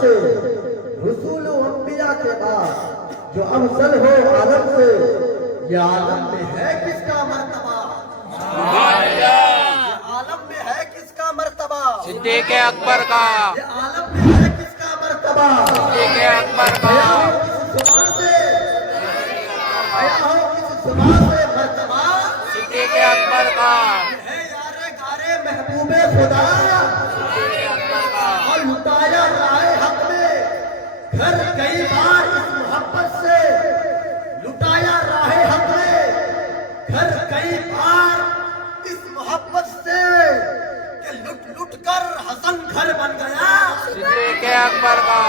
سے رسول و انبیاء کے بعد جو افضل ہو عالم سے، یہ عالم میں ہے کس کا مرتبہ؟ یہ عالم میں ہے کس کا مرتبہ؟ صدیق اکبر کا، یہ عالم میں ہے کس کا مرتبہ؟ صدیق اکبر کا، حیا ہو کس زبان سے، حیا ہو کس زبان سے مرتبہ؟ صدیق اکبر کا، ہے یارے گارے محبوب خدا، صدیق اکبر کا، اور لٹایا رائے حق میں گھر کئی بار اس محبت سے، لٹایا راہ حق میں گھر کئی بار اس محبت سے، کہ لٹ لٹ کر حسن گھر بن گیا، صدیق اکبر کا،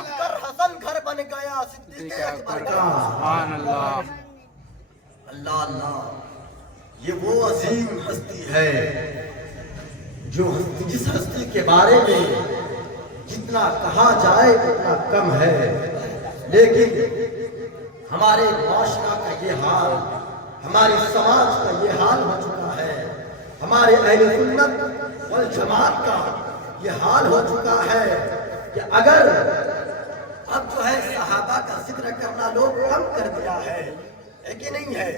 لٹ کر حسن گھر بن گیا، صدیق اکبر کا۔ سبحان اللہ، اللہ اللہ، یہ وہ عظیم ہستی ہے جو جس ہستی کے بارے میں جتنا کہا جائے اتنا کم ہے، لیکن ہمارے معاشرہ کا یہ حال، ہمارے سماج کا یہ حال ہو چکا ہے، ہمارے اہل سنت والجماعت کا یہ حال ہو چکا ہے کہ اگر اب جو ہے صحابہ کا ذکر کرنا لوگ کم کر دیا ہے کہ نہیں ہے؟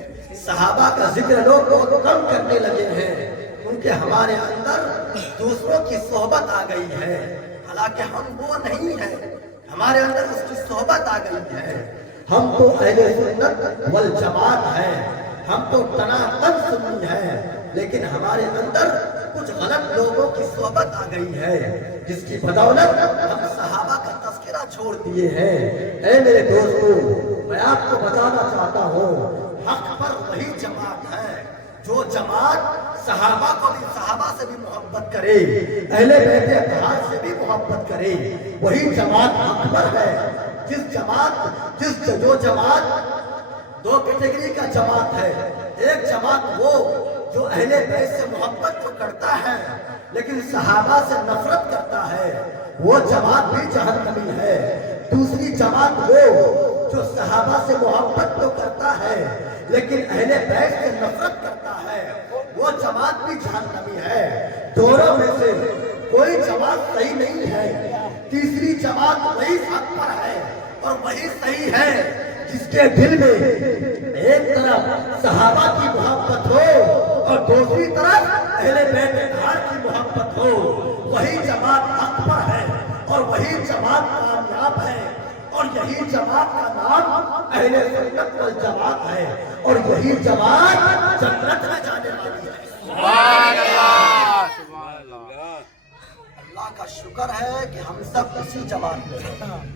صحابہ کا ذکر لوگ بہت کم کرنے لگے ہیں، کیونکہ ہمارے اندر دوسروں کی صحبت آ گئی ہے، حالانکہ ہم وہ نہیں ہیں، ہمارے اندر اس کی صحبت آ گئی ہے۔ ہم تو اہل سنت والجماعت ہیں، ہم تو تناقض سنی ہیں، لیکن ہمارے اندر کچھ غلط لوگوں کی صحبت آ گئی ہے، جس کی بدولت ہم صحابہ کا تذکرہ چھوڑ دیے ہیں۔ اے میرے دوستو، میں آپ کو بتانا چاہتا ہوں، حق پر وہی جماعت ہے جو جماعت صحابہ کو بھی، صحابہ سے بھی محبت کرے، اہل بیت اطہار سے بھی محبت کرے، وہی جماعت حق پر ہے۔ جو جماعت دو کیٹیگری کا جماعت ہے، ایک جماعت وہ جو اہل بیت سے محبت تو کرتا ہے لیکن صحابہ سے نفرت کرتا ہے، وہ جماعت بھی جہنمی ہے۔ دوسری جماعت وہ جو صحابہ سے محبت تو کرتا ہے لیکن اہل بیت سے نفرت کرتا ہے، وہ جماعت بھی جہنمی ہے۔ دونوں میں سے کوئی جماعت صحیح نہیں ہے۔ تیسری جماعت وہی حق پر ہے اور وہی صحیح ہے جس کے دل میں ایک طرف صحابہ کی محبت ہو اور دوسری طرف اہل بیت اطہار کی محبت ہو، وہی جماعت حق پر ہے اور وہی جماعت کامیاب ہے، اور یہی جماعت کا نام اہل سنت والجماعت ہے، اور یہی جماعت جنت میں جانے والی ہے۔ سبحان اللہ، سبحان اللہ، اللہ کا شکر ہے کہ ہم سب اسی جماعت میں ہیں۔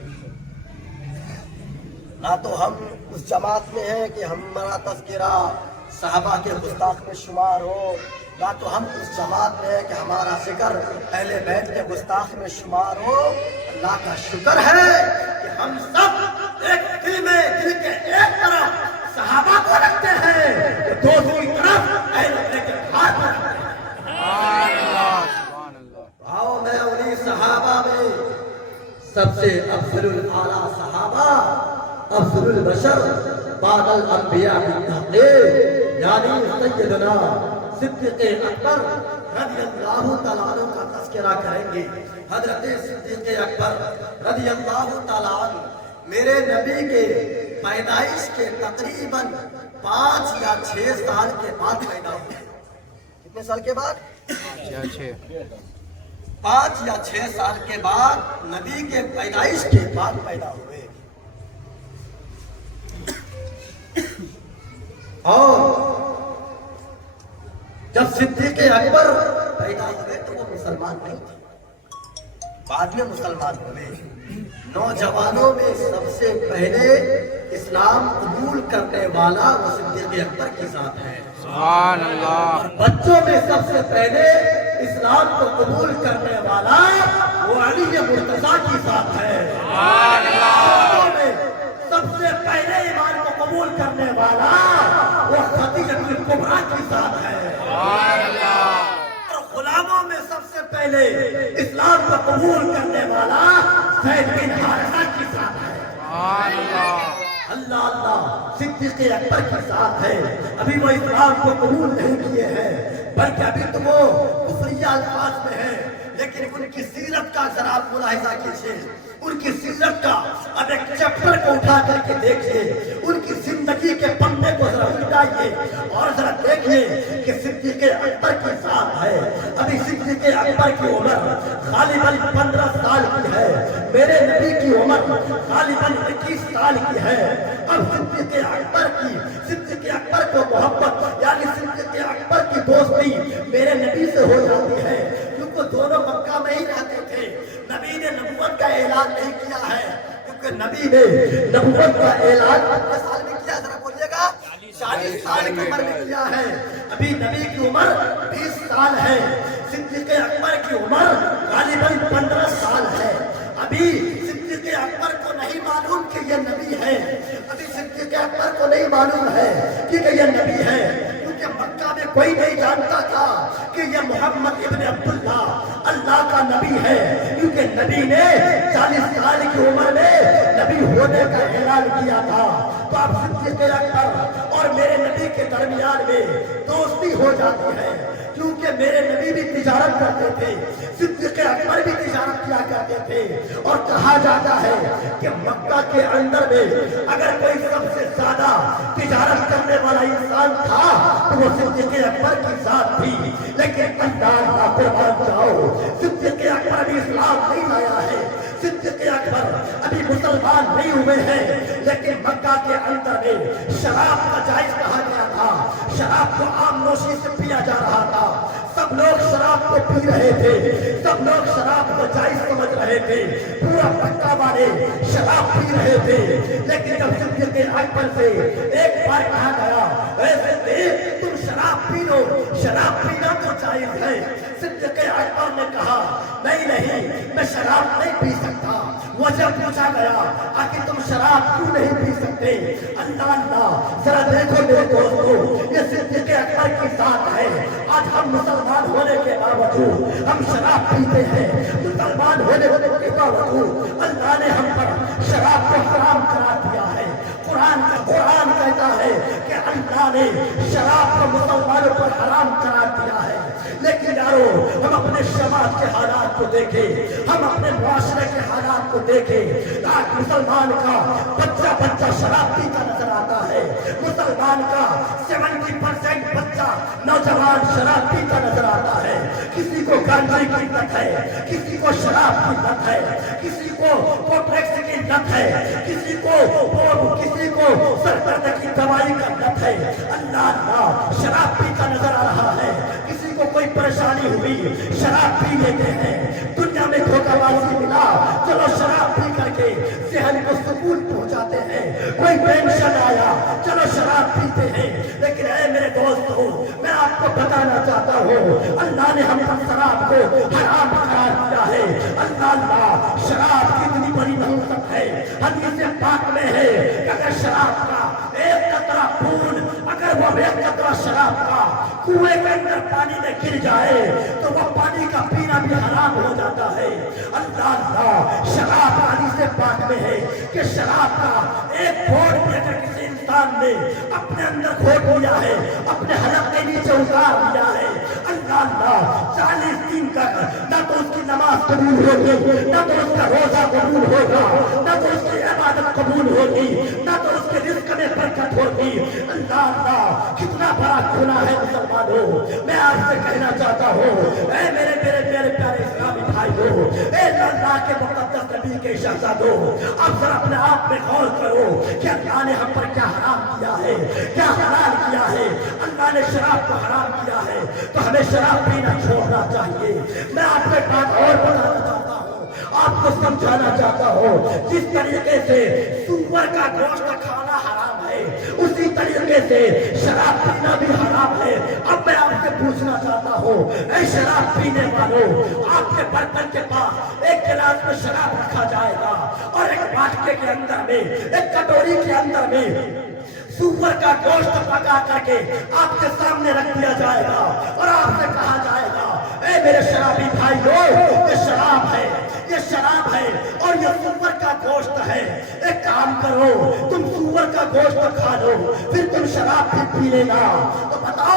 نہ تو ہم اس جماعت میں ہیں کہ ہمارا تذکرہ صحابہ کے گستاخ میں شمار ہو، نہ تو ہم اس جماعت میں ہیں کہ ہمارا ذکر اہل بیت کے گستاخ میں شمار ہو۔ اللہ کا شکر ہے کہ ہم سب ایک دل میں، دل کے ایک طرف صحابہ کو رکھتے ہیں، کہ دوسری طرف اہل بیت کے ہاتھ کو رکھتے ہیں۔ سبحان اللہ، سبحان اللہ، آؤ میں انہی صحابہ میں سب سے افضل الاعلیٰ صحابہ، افضل البشر بعد الانبیاء بالتحقیق، یعنی سیدنا صدیق اکبر رضی اللہ تعالیٰ عنہ کا تذکرہ کریں گے۔ حضرت صدیق اکبر رضی اللہ تعالیٰ عنہ میرے نبی کے پیدائش کے تقریباً 5 یا 6 سال کے بعد پیدا ہوئے۔ کتنے سال کے بعد؟ 5 یا 6 سال کے بعد نبی کے پیدائش کے بعد پیدا ہوئے، اور جب صدیق اکبر پیدا ہوئے تو وہ مسلمان نہیں تھے، بعد میں مسلمان ہوئے۔ نوجوانوں میں سب سے پہلے اسلام قبول کرنے والا وہ صدیق اکبر کی ذات ہے۔ سبحان اللہ، بچوں میں سب سے پہلے اسلام کو قبول کرنے والا وہ علی مرتضیٰ کی ذات ہے۔ سبحان اللہ، بچوں میں سب سے پہلے ایمان کو قبول کرنے والا وہ خدیجہ کبریٰ کی ذات ہے۔ سبحان اللہ، اور غلاموں میں سب سے پہلے اسلام کو قبول کرنے والا زید بن حارثہ کی ذات ہے۔ سبحان اللہ، اللہ اللہ، صدیق اکبر کی ذات ہے۔ ابھی وہ اسلام کو قبول نہیں کیے ہیں، بلکہ ابھی تو وہ کفریہ الفاظ میں ہیں، لیکن ان کی سیرت کا ذرا آپ ملاحظہ کیجیے، ان کی سیرت کا اب ایک چیپٹر کو اٹھا کر کے دیکھیے، ان کی زندگی کے پنے کو ذرا اٹھائیے اور ذرا دیکھیے کہ صدیق اکبر کی ذات ہے۔ ابھی صدیق اکبر کی عمر غالباً 15 سال کی ہے، میرے نبی کی عمر غالباً 21 سال کی ہے۔ اب صدیق اکبر کو محبت یعنی صدیق اکبر کی دوستی میرے نبی سے ہو جاتی ہے، کیونکہ دونوں مکہ میں ہی رہتے تھے۔ نبی نے نبوت کا اعلان نہیں کیا ہے، کیونکہ نبی نے نبوت کا اعلان کتنے سال میں کیا، ذرا بولیے گا؟ 40 سال کی عمر میں کیا ہے۔ ابھی نبی کی عمر 20 سال ہے، صدیق اکبر کی عمر غالباً 15 سال ہے۔ ابھی صدیق اکبر کو نہیں معلوم کہ یہ نبی ہے، ابھی صدیق اکبر کو نہیں معلوم ہے کہ یہ نبی ہے، کیونکہ مکہ میں کوئی نہیں جانتا تھا کہ یہ محمد ابن عبداللہ اللہ کا نبی ہے، کیونکہ نبی نے 40 سال کی عمر میں نبی ہونے کا اعلان کیا تھا۔ تو اب صدیق اکبر اور میرے نبی کے درمیان میں دوستی ہو جاتی ہے، کیونکہ میرے نبی بھی تجارت کرتے تھے، صدیق اکبر بھی تجارت کیا کرتے تھے، اور کہا جاتا ہے کہ مکہ کے اندر میں اگر کوئی سب سے زیادہ تجارت کرنے والا انسان تھا تو وہ صدیق اکبر کی ذات تھی۔ لیکن اللہ کا قربان جاؤ، صدیق اکبر ابھی اسلام نہیں لایا ہے، صدیق اکبر ابھی مسلمان نہیں ہوئے ہیں، لیکن مکہ کے اندر میں شراب کا جائز کہا گیا تھا، شراب کو عام نوشی سے پیا جا رہا تھا، سب لوگ شراب کو پی رہے تھے، سب لوگ شراب کو جائز سمجھ رہے تھے، پورا مکہ والے شراب پی رہے تھے۔ لیکن جب صدیق اکبر سے ایک بار کہا گیا اے صدیق تم شراب پی لو، شراب پینا تو جائز ہے، صدیق اکبر نے کہا نہیں میں شراب نہیں پی سکتا۔ وجہ پوچھا گیا آخر تم شراب کیوں نہیں پی سکتے؟ اللہ ذرا دیکھو میرے دوستو، یہ صدیق اکبر کی ذات ہے۔ آج ہم مسلمان ہونے کے باوجود ہم شراب پیتے ہیں، مسلمان ہونے کے باوجود اللہ نے ہم پر شراب کو حرام قرار دیا ہے۔ قرآن کہتا ہے کہ اللہ نے شراب کو مسلمانوں پر حرام قرار دیا ہے، لیکن یارو ہم اپنے سماج کے حالات کو دیکھیں، ہم اپنے معاشرے کے حالات کو دیکھیں۔ آج مسلمان کا بچہ شراب پیتا نظر آتا ہے، مسلمان کا 70% بچہ نوجوان شراب پیتا نظر آتا ہے۔ کسی کو گانجے کی لت ہے، کسی کو شراب کی لت ہے، کسی کو کوٹریکس کی لت ہے، کسی کو سر درد کی دوائی کا لت ہے۔ اللہ شراب پیتا نظر آ رہا ہے، کسی کو کوئی پریشانی ہوئی شراب پی لیتے ہیں، دنیا میں دھوکہ بازی ملا چلو شراب پی کر کے ذہن کو سکون پہنچاتے ہیں، کوئی ٹینشن آیا چلو شراب پیتے ہیں۔ لیکن اے میرے دوستو میں آپ کو بتانا چاہتا ہوں اللہ نے ہم پر شراب کو حرام قرار دیا ہے۔ اللہ شراب کتنی بڑی نحوست ہے، حدیث پاک میں ہے کہ اگر شراب کا ایک قطرہ خون اگر وہ ایک قطرہ شراب کا کنویں کے اندر پانی میں گر جائے تو وہ پانی کا پینا بھی حرام ہو جاتا ہے۔ اللہ شراب حدیث پاک میں ہے کہ شراب کا ایک گھونٹ بھی اگر کسی انسان نے اپنے اندر گھونٹ لیا ہے، اپنے حلق کے نیچے اتار لیا ہے، اللہ 40 دن تک نہ تو اس کی نماز قبول ہوگی، نہ تو اس کا روزہ قبول ہوگا، نہ تو اس کی عبادت قبول ہوگی، نہ تو اس کے رزق میں برکت ہوگی۔ اللہ کتنا بڑا گناہ ہے مسلمانوں۔ میں آپ سے کہنا چاہتا ہوں اے میرے پیارے اسلامی بھائیوں، اے اللہ کے مقدس نبی کے شہزادوں، اب ذرا اپنے آپ میں غور کرو کہ اللہ نے ہم پر کیا حرام کیا ہے، کیا حلال کیا ہے۔ اللہ نے شراب کو حرام کیا ہے تو ہمیں شراب پینا چھوڑنا چاہیے۔ میں آپ کو ایک بات اور بتانا چاہتا ہوں، آپ کو سمجھانا چاہتا ہوں، جس طریقے سے سور کا گوشت کھانا حرام ہے اسی طریقے سے شراب پینا بھی حرام ہے۔ اب میں آپ سے پوچھنا چاہتا ہوں اے شراب پینے والوں، آپ کے برتن کے پاس ایک گلاس میں شراب رکھا جائے گا اور ایک باٹکے کے اندر میں، ایک کٹوری کے اندر میں سور کا گوشت پکا کر کے آپ کے سامنے رکھ دیا جائے گا اور آپ سے کہا جائے گا اے میرے شرابی بھائیو، یہ شراب ہے، یہ شراب ہے اور یہ سور کا گوشت ہے، ایک کام کرو تم سور کا گوشت کھا لو پھر تم شراب بھی پی لینا۔ تو بتاؤ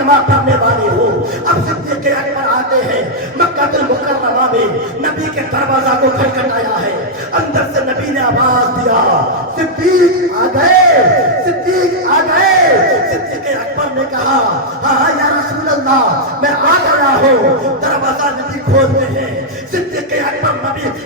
کلمہ پڑھنے والی ہو. اب صدیق اکبر آتے ہیں مکہ المکرمہ میں, نبی کے دروازہ کو کھٹکھٹایا ہے. اندر سے نبی نے آواز دیا, صدیق آ گئے, صدیق آ گئے. صدیق اکبر نے کہا ہاں یا رسول اللہ میں آ گیا ہوں. دروازہ نبی کھولتے ہیں. صدیق اکبر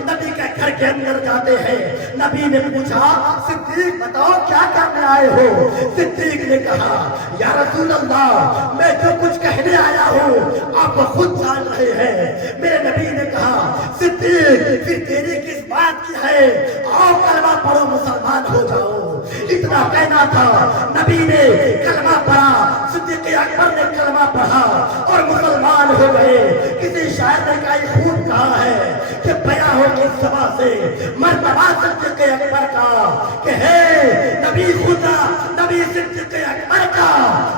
نبی کے گھر کے اندر جاتے ہیں. نبی نے پوچھا صدیق بتاؤ کیا کرنے آئے ہو؟ صدیق نے کہا یا رسول اللہ میں جو کچھ کہنے آیا ہوں آپ خود جان رہے ہیں. میرے نبی نے کہا صدیق پھر تیری کس بات کی ہے, آؤ کلمہ پڑھو مسلمان ہو جاؤ. اتنا کہنا تھا, نبی نے کلمہ پڑھا, صدیق اکبر نے کلمہ پڑھا اور مسلمان ہو گئے. کسی شاعر نے کہا خوب کہا ہے کہ بیاں ہو کی سبا سے مرتبہ صدیق اکبر کا کہ ہے نبی خدا, نبی صدیق اکبر کا,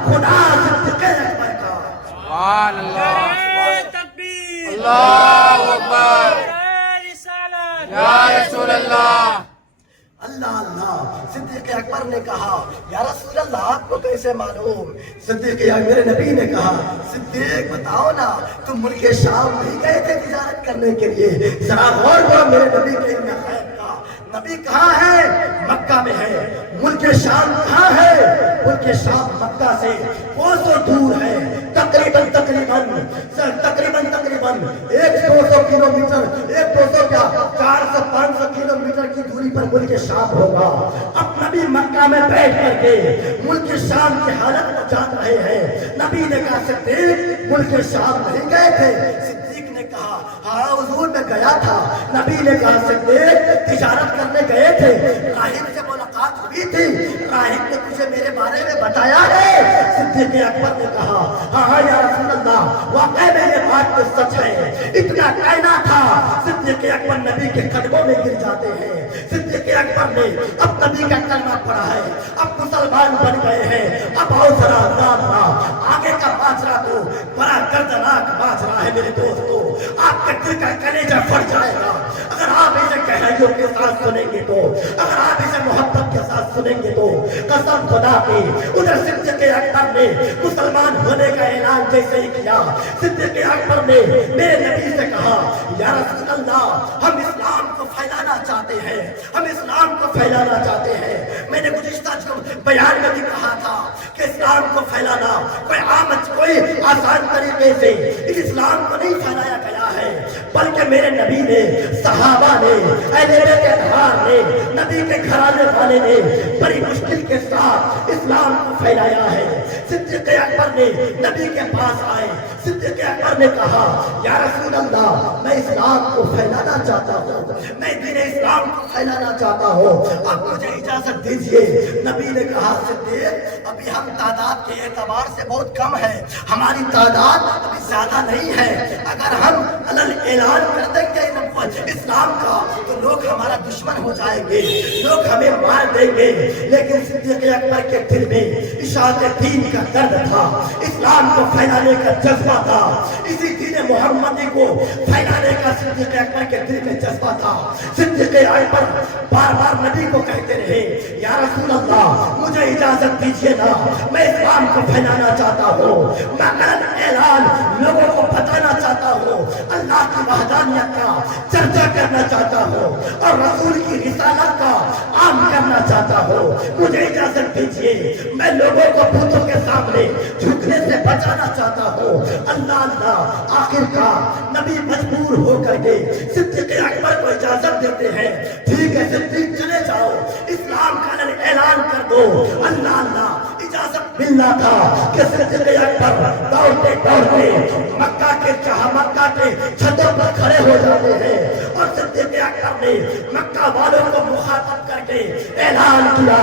خدا صدیق اکبر کا. سبحان اللہ, تکبیر, اللہ اکبر, رسالت, یا رسول اللہ. اللہ اللہ. صدیق اکبر نے کہا یا رسول اللہ آپ کو کیسے معلوم؟ صدیق میرے نبی نے کہا صدیق بتاؤ نا تم ملک شام نہیں گئے تھے تجارت کرنے کے لیے؟ ذرا غور کرو میرے نبی کے علم غیب کا. نبی کہاں ہے؟ مکہ میں ہے. ملک شام کہاں ہے؟ ملک شام مکہ سے کوسوں دور ہے. تقریباً 100-200 کلومیٹر, 100-200 کیا 400-500 کلومیٹر کی دوری پر ملک شام ہوگا. اب نبی مکہ میں بیٹھ کر کے ملک شام کی حالت کو جان رہے ہیں. نبی نے کہا صدیق ملک شام نہیں گئے تھے؟ صدیق نے کہا ہاں حضور میں گیا تھا. نبی نے کہا صدیق تجارت کرنے گئے تھے, راہب سے ملاقات ہوئی تھی, راہب نے تجھے میرے بارے میں بتایا ہے؟ صدیق اکبر نے کہا ہاں یا رسول اللہ واقعی میں یہ بات تو سچ ہے. اتنا کہنا تھا, صدیق اکبر نبی کے قدموں میں گر جاتے ہیں. صدیق اکبر نے اب نبی کا کلمہ پڑھا ہے, اب مسلمان بن گئے ہیں. اب آؤ ذرا آگے کا ماجرا تو بڑا دردناک ماجرا ہے میرے دوستو. آپ کے دل کا کلیجہ پھٹ جائے گا اگر آپ اسے گہرائیوں کے ساتھ سنیں گے تو, اگر آپ اسے محبت کے ساتھ سنیں گے تو. قسم خدا کی ادھر صدیق اکبر نے مسلمان ہونے کا اعلان جیسے ہی کیا, صدیق اکبر نے میرے نبی سے کہا یا رسول اللہ ہم اسلام کو پھیلانا چاہتے ہیں, ہم اسلام کو پھیلانا چاہتے ہیں. میں نے گزشتہ بیان میں بھی کہا تھا کہ اسلام کو پھیلانا کوئی آسان طریقے سے اس اسلام کو نہیں پھیلایا گیا ہے, بلکہ میرے نبی نے, صحابہ نے, اہل بیت اطہار نے, نبی کے گھرانے والے نے بڑی مشکل کے ساتھ اسلام کو پھیلایا ہے. صدیق اکبر نے نبی کے پاس آئے. صدیق اکبر نے کہا یا رسول اللہ میں اسلام کو پھیلانا چاہتا ہوں, میں دین اسلام کو پھیلانا چاہتا ہوں, اب مجھے اجازت دیجیے. نبی نے کہا صدیق ابھی ہم تعداد کے اعتبار سے بہت کم ہے, ہماری تعداد ابھی زیادہ نہیں ہے. اگر ہم اعلان کر دیں گے اسلام کا تو لوگ ہمارا دشمن ہو جائیں گے, لوگ ہمیں مار دیں گے. لیکن صدیق اکبر کے دل میں اشاعت دین کا درد تھا, اسلام کو پھیلانے کا جذبہ تھا, اسی دین محمدی کو پھیلانے کا صدیق اکبر کے دل میں جذبہ تھا. صدیق اکبر بار بار نبی کو کہتے رہے یا رسول اللہ مجھے اجازت دیجیے نا, میں اسلام کو پھیلانا چاہتا ہوں, میں اعلان لوگوں کو بتانا چاہتا ہوں, اللہ کی وحدانیت کا چرچا کرنا چاہتا ہوں اور رسول کی رسالت کا عام کرنا چاہتا ہوں. مجھے اجازت دیجیے, میں لوگوں کو بتوں کے سامنے جھکنے سے بچانا چاہتا ہوں. اللہ اللہ آخر کار نبی مجبور ہو کر کے صدیق اکبر کو اجازت دیتے ہیں. ٹھیک ہے صدیق چلے جاؤ, اسلام کا اعلان کر دو. اللہ اللہ اجازت ملنا تھا کہ صدیق اکبر دوڑتے دوڑتے مکہ کے چھتوں پر کھڑے ہو جاتے ہیں اور صدیق اکبر نے مکہ والوں کو مخاطب کر کے اعلان کیا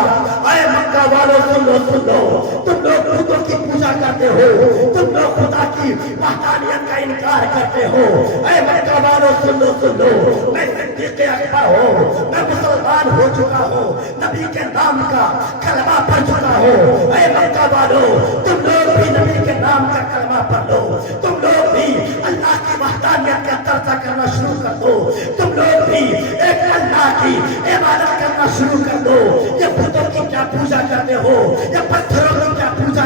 اے مکہ والوں سن لو, تم لوگ بتوں کی پوجا کرتے ہو, تم لوگ خدا کی وحدانیت کا انکار کرتے ہو. اے مکہ والوں سن لو, میں صدیق اکبر ہوں, میں مسلمان ہو چکا ہوں, نبی کے نام کا کلمہ پڑھ چکا ہوں. اے مکہ والوں تم لوگ بھی نبی کے نام کا کلمہ پڑھ لو, تم لوگ بھی اللہ کی وحدانیت کا چرچا کرنا شروع کر دو, تم لوگ بھی ایک اللہ کی عبادت کرنا شروع کر دو. یہ بتوں کی کیا پوجا کرتے ہو, یہ پتھروں کی کیا پوجا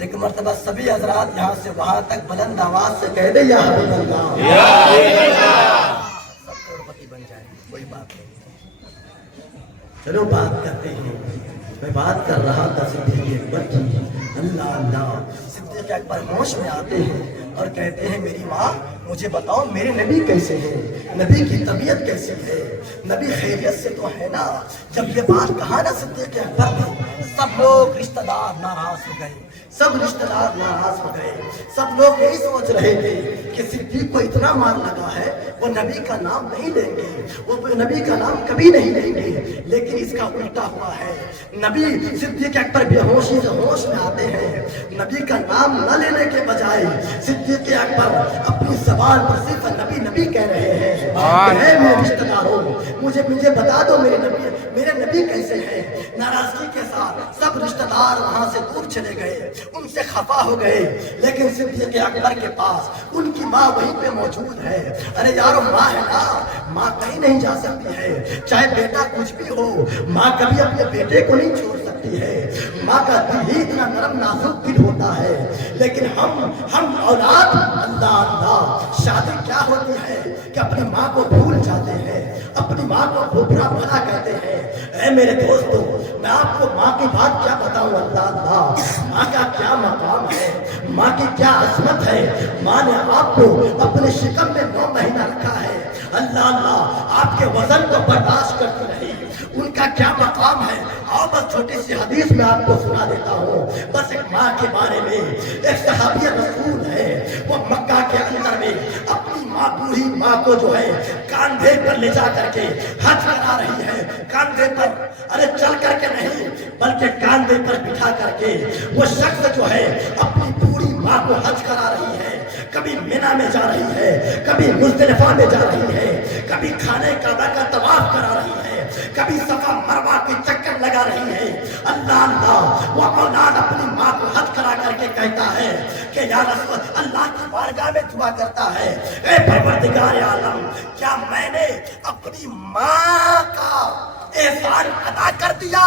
ایک مرتبہ سبھی حضرات یہاں سے وہاں تک بلند آواز سے کہہ دے یا حبیب اللہ، سب کروڑپتی بن جائیں، کوئی بات نہیں۔ چلو بات کرتے ہیں۔ میں بات کر رہا تھا صدیق اکبر کی۔ اللہ اللہ، صدیق اکبر ہوش میں آتے ہیں اور کہتے ہیں میری ماں مجھے بتاؤ میرے نبی کیسے ہیں، نبی کی طبیعت کیسی ہے، نبی خیریت سے تو ہے نا؟ جب یہ بات کہا نا صدیق اکبر نے، سب لوگ رشتہ دار ناراض ہو گئے، سب رشتہ دار ناراض ہو گئے۔ سب لوگ یہی سوچ رہے تھے کہ صدیق کو اتنا مار لگا ہے وہ نبی کا نام نہیں لیں گے، وہ نبی کا نام کبھی نہیں لیں گے، لیکن اس کا الٹا ہوا ہے۔ نبی صدیق اکبر بے ہوشی سے ہوش میں آتے ہیں، نبی کا نام نہ لینے کے بجائے صدیق اکبر اپنی زبان پر صرف نبی نبی کہہ رہے ہیں کہ اے میرے رشتہ داروں مجھے بتا دو میرے نبی کیسے ہیں۔ ناراضگی کے ساتھ سب رشتہ دار وہاں سے دور چلے گئے، ان سے خفا ہو گئے، لیکن صدیق اکبر کے پاس ان کی ماں وہیں پہ موجود ہے۔ ارے یارو ماں ہے نا، ماں کہیں نہیں جا سکتی ہے، چاہے بیٹا کچھ بھی ہو، ماں کبھی اپنے بیٹے کو نہیں چھوڑ سکتی ہے۔ ماں کا دل ہی اتنا نرم نازک دل ہوتا ہے، لیکن ہم اولاد اللہ اللہ شادی کیا ہوتی ہے کہ اپنی ماں کو بھول جاتے ہیں، اپنی ماں کو برا بھلا کہتے ہیں۔ اے میرے دوستو، میں آپ کو ماں کی بات کیا بتاؤں، اللہ اللہ ماں کا کیا مقام ہے، ماں کی کیا عظمت ہے۔ ماں نے آپ کو اپنے شکم میں 9 مہینہ رکھا ہے، اللہ اللہ آپ کے وزن کو برداشت کرتی رہی، ان کا کیا مقام ہے۔ آؤ بس چھوٹی سی حدیث میں آپ کو سنا دیتا ہوں، بس ایک ماں کے بارے میں۔ ایک صحابی رسول ہے، وہ مکہ کے اندر میں اپنی ماں بوڑھی ماں کو جو ہے کاندھے پر لے جا کر کے حج کرا رہی ہے، کاندھے پر، ارے چل کر کے نہیں بلکہ کاندھے پر بٹھا کر کے وہ شخص جو ہے اپنی بوڑھی ماں کو حج کرا رہی ہے۔ کبھی مینا میں جا رہی ہے، کبھی مزدلفہ میں جا رہی ہے، کبھی خانہ کعبہ کا طواف کرا رہی ہے، کبھی صفا مروہ کے چکر لگا رہی ہے۔ اللہ اللہ وہ اولاد اپنی ماں کو حج کرا کر کے کہتا ہے کہ یا رسول اللہ کی بارگاہ میں دعا کرتا ہے، اے پروردگار عالم کیا میں نے اپنی ماں کا احسان ادا کر دیا؟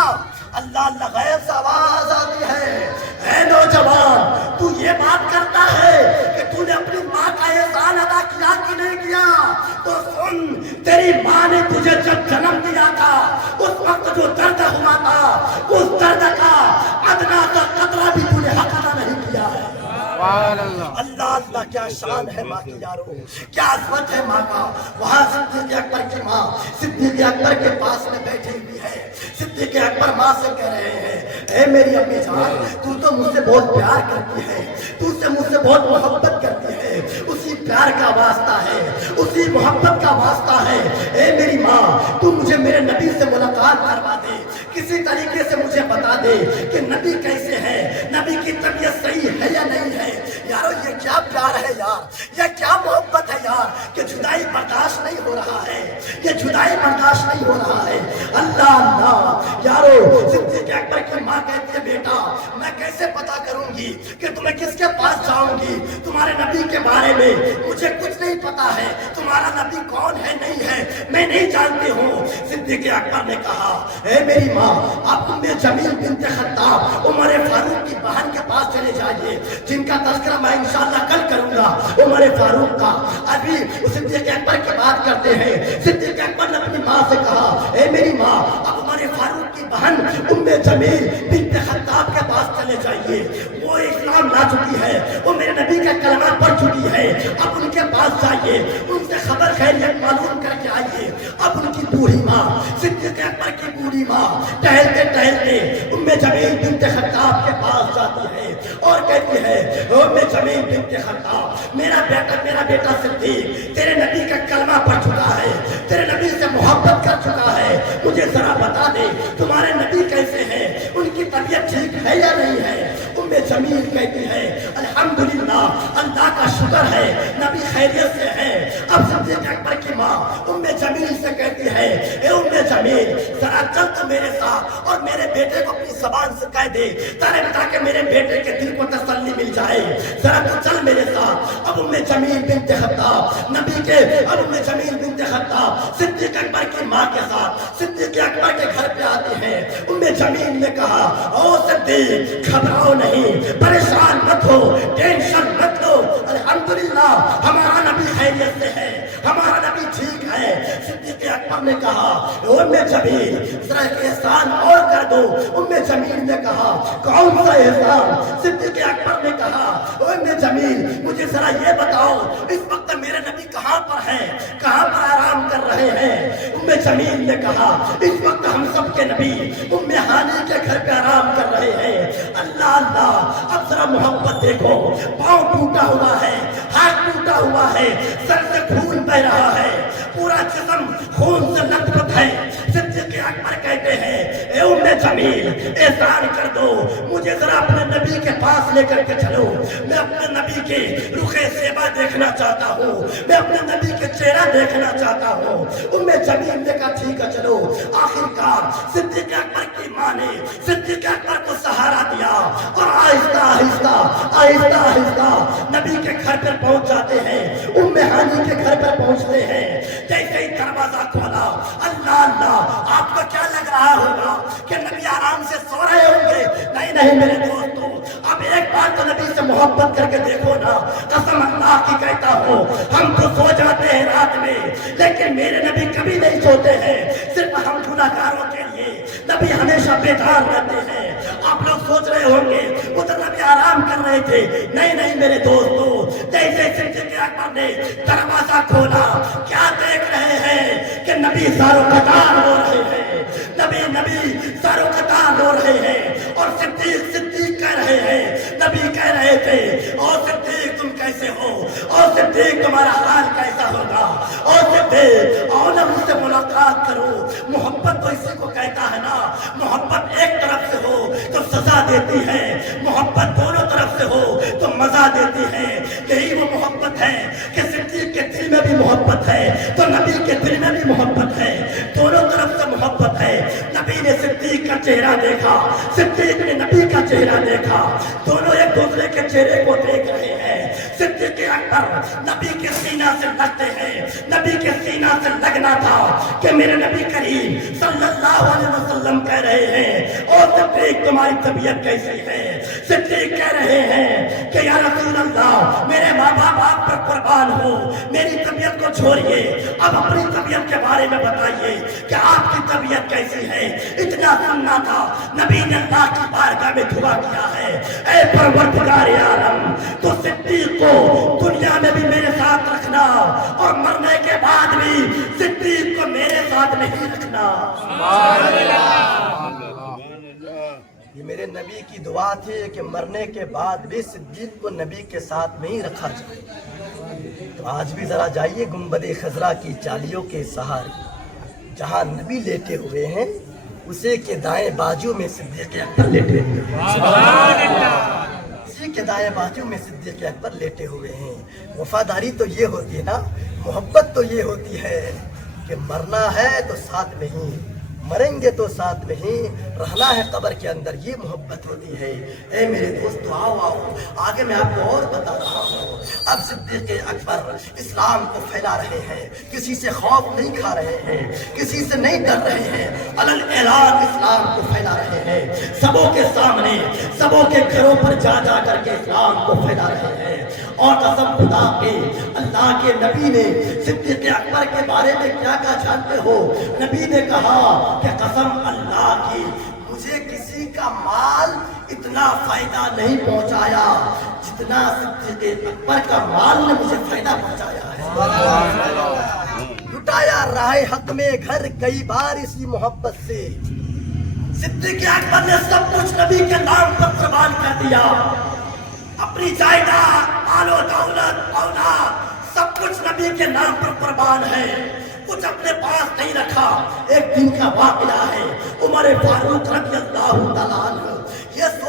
اللہ اللہ غیر سے آواز آتی ہے، اے نوجوان تو یہ بات کرتا ہے کہ تو نے اپنی ماں کا احسان ادا کیا کہ نہیں کیا؟ تو سن، تیری ماں نے تجھے جب جنم دیا تھا اس وقت جو درد ہوا تھا اس درد کا ادنا سا قطرہ بھی تو نے حق ادا نہیں کیا ہے۔ اللہ اللہ کیا شان ہے ماں کی یارو، کیا عظمت ہے ماں کا۔ وہاں صدیق اکبر کی ماں صدیق اکبر کے پاس میں بیٹھی ہوئی ہے، صدیق اکبر ماں سے کہہ رہے ہیں اے میری امی جان تو مجھ سے بہت پیار کرتی ہے، تو سے مجھ سے بہت محبت کرتی ہے، اسی پیار کا واسطہ ہے، اسی محبت کا واسطہ ہے۔ اے میری ماں تو مجھے میرے نبی سے ملاقات کروا دے، کسی طریقے سے مجھے بتا دے کہ نبی کیسے ہے، نبی کی طبیعت صحیح ہے یا نہیں ہے۔ یارو یہ کیا پیار ہے یار، یہ کیا محبت ہے یار کہ جدائی برداشت نہیں ہو رہا ہے، یہ جدائی برداشت نہیں ہو رہا ہے۔ اللہ اللہ یارو صدیق اکبر کی ماں کہتی ہے بیٹا میں کیسے پتا کروں گی کہ تمہیں کس کے پاس جاؤں گی، تمہارے نبی کے بارے میں مجھے کچھ نہیں پتا ہے، تمہارا نبی کون ہے نہیں ہے میں نہیں جانتی ہوں۔ صدیق اکبر نے کہا اے میری ماں آپ ام جمیل بنت خطاب عمر فاروق کی بہن کے پاس چلے جائیے، جن کا تذکرہ میں انشاءاللہ کل کروں گا۔ عمر فاروق کا ابھی صدیق اکبر کی بات کرتے ہیں۔ صدیق اکبر نے اپنی ماں سے کہا اے میری ماں اب عمر فاروق کی بہن ام جمیل بنت خطاب کے پاس چلے جائیے، وہ اسلام لا چکی ہے، وہ میرے نبی کا کلمہ پڑھ چکی ہے، اب ان کے پاس جائیے، ان سے خبر خیریت معلوم کر کے آئیے۔ اب ان کی بوڑھی ماں صدیق اکبر کی بوڑھی ماں ٹہلتے ٹہلتے ام جمیل بنت خطاب کے پاس جاتی ہے اور کہتی ہے ام جمیل بنت خطاب میرا بیٹا صدیق تیرے نبی کا کلمہ پڑھ چکا ہے، تیرے نبی سے محبت کر چکا ہے، مجھے ذرا بتا دے تمہارے نبی کیسے ہیں، ان کی طبیعت ٹھیک ہے یا نہیں ہے؟ ام جمیل کہتی ہے الحمدللہ اللہ کا شکر شکر ہے نبی خیریت سے ہے۔ اب صدیق اکبر کی ماں ام جمیل سے کہتی ہے اے ام جمیل ذرا چل تو میرے ساتھ اور میرے بیٹے کو اپنی زبان سے کہہ دے تاکہ میرے بیٹے کے دل کو تسلی مل جائے، ذرا تو چل میرے ساتھ۔ اب ام جمیل بنت خطاب نبی کے ام جمیل بنت خطاب صدیق اکبر کی ماں کے ساتھ صدیق اکبر کے گھر پہ آتے ہیں۔ ام جمیل نے کہا او صدیق گھبراؤ نہیں، پریشان مت ہو، ٹینشن مت لو، الحمدللہ ہمارا نبی خیریت سے ہے، ہمارا نبی ٹھیک ہے۔ صدیق اکبر نے کہا ام جمیل ذرا ایک احسان اور کر دو۔ ام جمیل نے کہا کون سا احسان؟ صدیق اکبر نے کہا ام جمیل مجھے ذرا یہ بتاؤ اس وقت میرے نبی کہاں پر ہیں، کہاں پر آرام کر رہے ہیں؟ ام جمیل نے کہا اس وقت ہم سب کے نبی ام ہانی کے گھر پہ آرام کر رہے ہیں۔ اللہ اللہ اب ذرا محبت دیکھو، پاؤں ٹوٹا ہوا ہے، ہاتھ ٹوٹا ہوا ہے، سر سے خون بہ رہا ہے، پورا جسم خون سے لت پت ہے۔ صدیق اکبر کہتے ہیں اے ام جمیل احسان کر دو، مجھے ذرا اپنے نبی کے پاس لے کر کے چلو، میں اپنے نبی کے رخ زیبا دیکھنا چاہتا ہوں، میں اپنے نبی کے چہرہ دیکھنا چاہتا ہوں۔ ام جمیل نے کہا ٹھیک ہے چلو۔ آخر کار صدیق اکبر کی ماں نے صدیق اکبر کو سہارا دیا اور آہستہ آہستہ آہستہ آہستہ نبی کے گھر پر پہنچ جاتے ہیں۔ ام ہانی کے گھر پر پہنچتے ہیں، جیسے ہی دروازہ کھولا اللہ اللہ آپ کو کیا لگ رہا ہوگا کہ نبی آرام سے سو رہے ہوں گے؟ نہیں نہیں میرے دوستو، اب ایک بار تو نبی سے محبت کر کے دیکھو نا، قسم اللہ کی کہتا ہوں ہم تو سو جاتے ہیں رات میں لیکن میرے نبی کبھی نہیں سوتے ہیں، صرف ہم گناہگاروں کے لیے نبی ہمیشہ بیدار رہتے ہیں۔ آپ لوگ سوچ رہے ہوں گے ادھر نبی آرام کر رہے تھے، نہیں نہیں میرے دوستو، جیسے صدیق اکبر نے دروازہ کھولا کیا دیکھ رہے ہیں کہ نبی ساروں قطار ہو رہے ہیں، نبی ساروں قطار ہو رہے ہیں اور صدیق صدیق کہہ رہے ہیں۔ نبی کہہ رہے تھے او صدیق تم کیسے ہو، او صدیق تمہارا حال کیسا ہوگا، او صدیق آؤ نا مجھ سے ملاقات کرو۔ محبت تو اسی کو کہتا ہے نا، محبت ایک طرف سے ہو تو سزا دیتی ہے، محبت دونوں طرف سے ہو تو مزہ دیتی ہے۔ یہی وہ محبت ہے کہ صدیق کے دل میں بھی محبت ہے تو نبی کے دل میں بھی محبت ہے، دونوں طرف سے محبت ہے۔ نبی نے صدیق کا چہرہ دیکھا، صدیق نے نبی کا چہرہ دیکھا، دونوں ایک دوسرے کے چہرے کو دیکھ رہے ہیں۔ صدیق اکبر نبی کے سینہ سے لگتے ہیں، نبی کے سینہ سے لگنا تھا کہ میرے نبی کریم صلی اللہ علیہ وسلم کہہ رہے ہیں اور صدیق تمہاری طبیعت کیسی ہے؟ صدیق کہہ رہے ہیں کہ یا رسول اللہ میرے ماں باپ آپ پر قربان ہو، میری طبیعت کو چھوڑیے، اب اپنی طبیعت کے بارے میں بتائیے کہ آپ کی طبیعت کیسی ہے؟ اتنا سننا تھا نبی نے اللہ کی بارگاہ میں دعا کیا ہے اے پروردگار عالم تو صدیق کو دنیا میں بھی میرے ساتھ رکھنا اور مرنے کے بعد بھی صدیق کو میرے ساتھ نہیں رکھنا۔ یہ میرے نبی کی دعا تھی کہ مرنے کے بعد بھی صدیق کو نبی کے ساتھ میں ہی رکھا جائے۔ تو آج بھی ذرا جائیے گنبد خضرا کی چالیوں کے سہارے جہاں نبی لیٹے ہوئے ہیں اسے کے دائیں بازو میں صدیق اکبر لیٹے ہوئے ہیں، اسی کے دائیں بازو میں صدیق اکبر لیٹے ہوئے ہیں۔ وفاداری تو یہ ہوتی ہے نا، محبت تو یہ ہوتی ہے کہ مرنا ہے تو ساتھ میں ہی، مریں گے تو ساتھ میں ہی رہنا ہے قبر کے اندر، یہ محبت ہوتی ہے۔ اے میرے دوستو آؤ آؤ آگے میں آپ کو اور بتا رہا ہوں۔ اب صدیق اکبر اسلام کو پھیلا رہے ہیں، کسی سے خوف نہیں کھا رہے ہیں، کسی سے نہیں ڈر رہے ہیں، علل اعلان اسلام کو پھیلا رہے ہیں، سبوں کے سامنے سبوں کے گھروں پر جا جا کر کے اسلام کو پھیلا رہے ہیں۔ اور قسم خدا کے اللہ کے نبی نے صدیق اکبر کے بارے میں کیا کہا جانتے ہو؟ نبی نے کہا کہ قسم اللہ کی مجھے کسی کا مال اتنا فائدہ نہیں پہنچایا جتنا صدیق اکبر کا مال نے مجھے فائدہ پہنچایا ہے۔ لٹایا راہ حق میں گھر کئی بار اسی محبت سے، صدیق اکبر نے سب کچھ نبی کے نام پر قربان کر دیا، اپنی جائیداد مال و دولت اولاد سب کچھ نبی کے نام پر قربان ہے، کچھ اپنے پاس نہیں رکھا۔ ایک دن کا واقعہ ہے، عمر فاروق رضی اللہ تعالیٰ عنہ یہ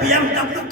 BMW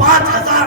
5000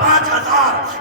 5000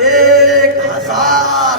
1000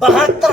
72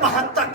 72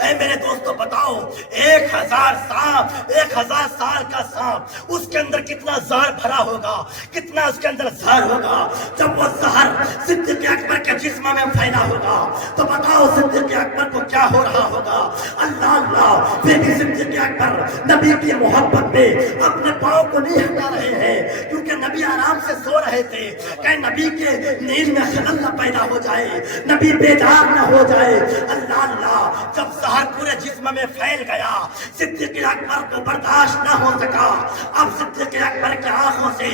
اے میرے دوستو بتاؤ 1000 سال کا سانپ اس کے اندر کتنا زہر بھرا ہوگا, کتنا اس کے اندر زہر ہوگا. جب وہ زہر صدیق اکبر کے جسم میں پھیلا ہوگا تو بتاؤ صدیق اکبر کو کیا ہو رہا ہوگا. اللہ اللہ, پھر بھی صدیق اکبر نبی کی محبت میں اپنے پاؤں کو نہیں ہٹا رہے ہیں, کیونکہ نبی آرام سے سو رہے تھے. کہ نبی کے نیند میں خلل نہ پیدا ہو جائے, نبی بیدار نہ ہو جائے. اللہ اللہ, جب زہر پورے جسم میں پھیل گیا صدیق اکبر کو برداشت نہ ہو سکا. اب صدیق اکبر کی آنکھوں سے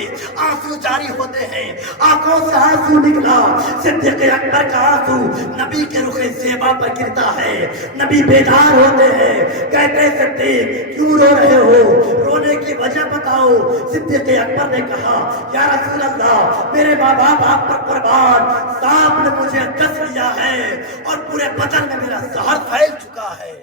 آنسو جاری ہوتے ہیں, آنکھوں سے آنسو نکلا. صدیق اکبر کا آنسو نبی کے رخ زیبا پر گرتا ہے. نبی بیدار ہوتے ہیں, کہتے ہیں صدیق کیوں رو رہے ہو, رونے کی وجہ بتاؤ. صدیق اکبر نے کہا یا رسول اللہ, میرے ماں باپ آپ پر قربان, سانپ نے مجھے ڈس لیا ہے اور پورے بدن میں میرا زہر پھیل چکا ہے,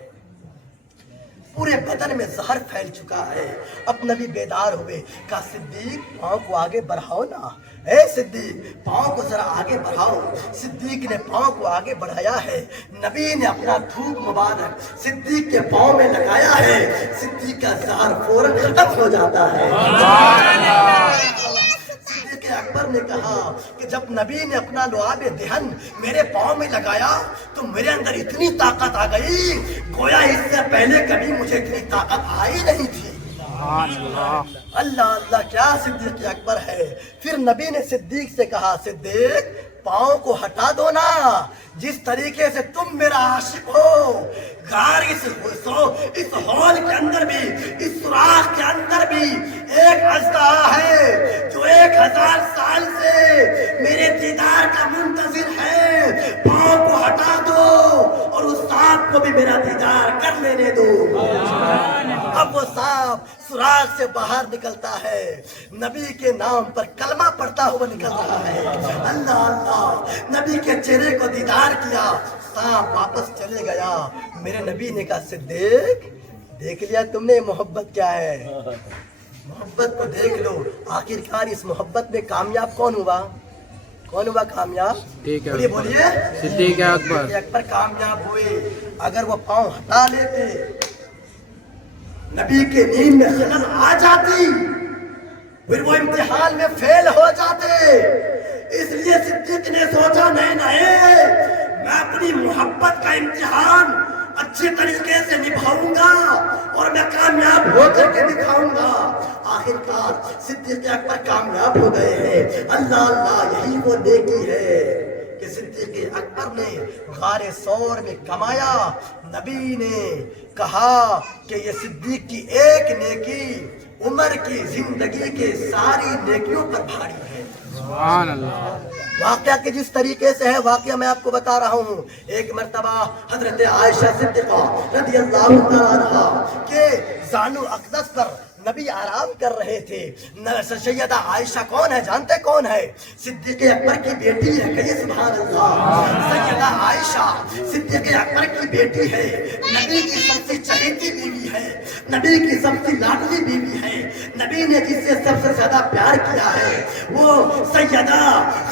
پورے بدن میں زہر پھیل چکا ہے. اب نبی بیدار ہوئے, کہا صدیق پاؤں کو آگے بڑھاؤ نا, اے صدیق پاؤں کو ذرا آگے بڑھاؤ. صدیق نے پاؤں کو آگے بڑھایا ہے. نبی نے اپنا تھوک مبارک صدیق کے پاؤں میں لگایا ہے. صدیق کا زہر فوراً ختم ہو جاتا ہے. صدیق اکبر نے کہا کہ جب نبی نے اپنا لعاب دہن میرے پاؤں میں لگایا تو میرے اندر اتنی طاقت آ گئی, گویا اس سے پہلے کبھی مجھے اتنی طاقت آئی نہیں تھی. اللہ اللہ, کیا صدیق اکبر ہے. پھر نبی نے صدیق سے کہا صدیق پاؤں کو ہٹا دو نا, جس طریقے سے تم میرا عاشق ہو. غار اس ہال کے اندر بھی, اس سوراخ کے اندر بھی ایک اژدہا ہے جو 1000 سال سے میرے دیدار کا منتظر ہے. پاؤں کو ہٹا دو اور اس سانپ کو بھی میرا دیدار کر لینے دو. اب وہ سانپ سوراخ سے باہر نکلتا ہے, نبی کے نام پر کلمہ پڑھتا ہوا نکل رہا ہے. اللہ اللہ, نبی کے چہرے کو دیدار کیا, سانپ واپس چلے گیا. میرے نبی نے کہا صدیق دیکھ لیا تم نے محبت کیا ہے, محبت کو دیکھ لو. آخرکار اس محبت میں کامیاب کون ہوا, کون ہوا کامیاب؟ بولیے بولیے, صدیق اکبر کامیاب ہوئے. اگر وہ پاؤں ہٹا لیتے نبی کے نیند میں خلل آ جاتی, پھر وہ امتحان میں فیل ہو جاتے. اس لیے صدیق نے سوچا نہیں میں اپنی محبت کا امتحان اچھے طریقے سے نبھاؤں گا اور میں کامیاب ہو کر کے دکھاؤں گا. آخرکار صدیق اکبر کامیاب ہو گئے ہیں. اللہ اللہ, یہی وہ نیکی ہے کہ صدیق اکبر نے غار ثور میں کمایا. نبی نے کہا کہ یہ صدیق کی ایک نیکی عمر کی زندگی کے ساری نیکیوں پر بھاری ہے. سبحان اللہ. واقعہ کے جس طریقے سے ہے واقعہ میں آپ کو بتا رہا ہوں. ایک مرتبہ حضرت عائشہ صدیقہ رضی اللہ تعالیٰ عنہا کے زانو اقدس پر نبی آرام کر رہے تھے. سیدہ عائشہ کون ہے جانتے کون ہے؟ صدیق اکبر کی بیٹی ہے. کہیے سبحان اللہ. سیدہ عائشہ صدیق اکبر کی بیٹی ہے, نبی کی سب سے چہیتی بیوی ہے, نبی کی سب سے لاڈلی بیوی ہے. نبی نے جس سے سب سے زیادہ پیار کیا ہے وہ سیدہ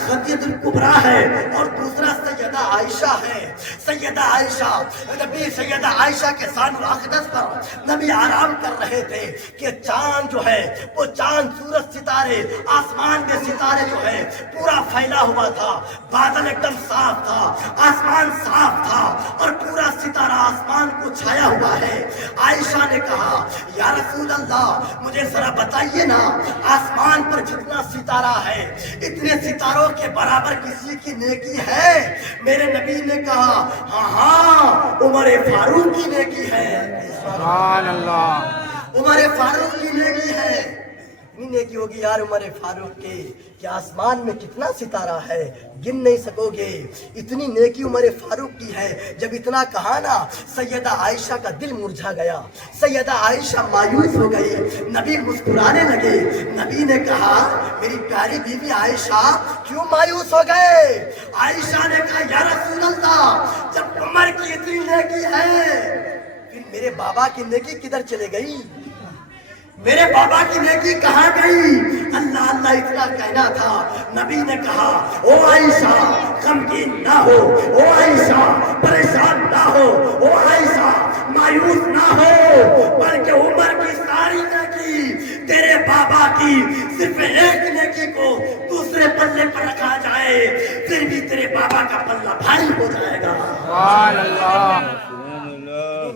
خدیجہ الکبریٰ ہے اور دوسرا سیدہ عائشہ ہے. سیدہ عائشہ, نبی سیدہ عائشہ کے زانو اقدس پر نبی آرام کر رہے تھے کہ چاند جو ہے وہ چاند, سورج, ستارے, آسمان کے ستارے جو ہے پورا پھیلا ہوا تھا. بادل ایک دم صاف تھا, آسمان صاف تھا اور پورا ستارہ آسمان کو چھایا ہوا ہے. عائشہ نے کہا یا رسول اللہ مجھے ذرا بتائیے نا, آسمان پر جتنا ستارہ ہے اتنے ستاروں کے برابر کسی کی نیکی ہے؟ میرے نبی نے کہا ہاں عمر فاروق کی نیکی ہے. سبحان اللہ. عمر فاروق کی نیکی ہے. اتنی نیکی ہوگی یار عمر فاروق کی کہ آسمان میں کتنا ستارہ ہے گن نہیں سکو گے. اتنی نیکی عمر فاروق کی ہے. جب اتنا کہا نا سیدہ عائشہ کا دل مرجھا گیا, سیدہ عائشہ مایوس ہو گئی. نبی مسکرانے لگے. نبی نے کہا میری پیاری بیوی عائشہ کیوں مایوس ہو گئے؟ عائشہ نے کہا یا رسول اللہ جب عمر کی اتنی نیکی ہے پھر میرے بابا کی نیکی کدھر چلے گئی؟ میرے بابا کی نیکی کہاں گئی؟ اللہ اللہ اتنا کہنا تھا. نبی نے کہا او عائشہ غمگین نہ ہو, او عائشہ پریشان نہ ہو, کہ عمر کی ساری نیکی تیرے بابا کی صرف ایک نیکی کو دوسرے پلے پر رکھا جائے پھر بھی تیرے بابا کا پلہ بھاری ہو جائے گا. سبحان اللہ.